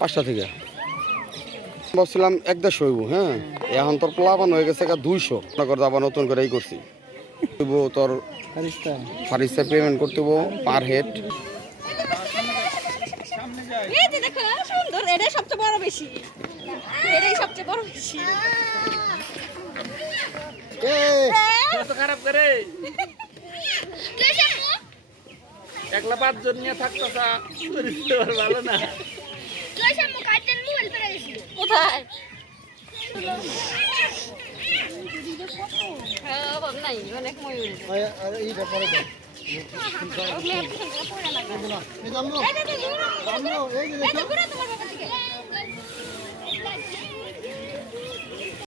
5টা থেকে ভাবছিলাম 150 হইব। হ্যাঁ, এখন তোর প্লাবান হয়ে গেছে 200 করে আবার নতুন করে এই করছি। তোর ফারিস্তা পেমেন্ট করতে হবো পার হেড। সুন্দর, এটাই সবচেয়ে বড় বেশি, এটাই সবচেয়ে বড় বেশি। খারাপ করে একলা 5 জন নিয়ে থাকতো ভালো না। কোথায় নাই অনেক ময়ূর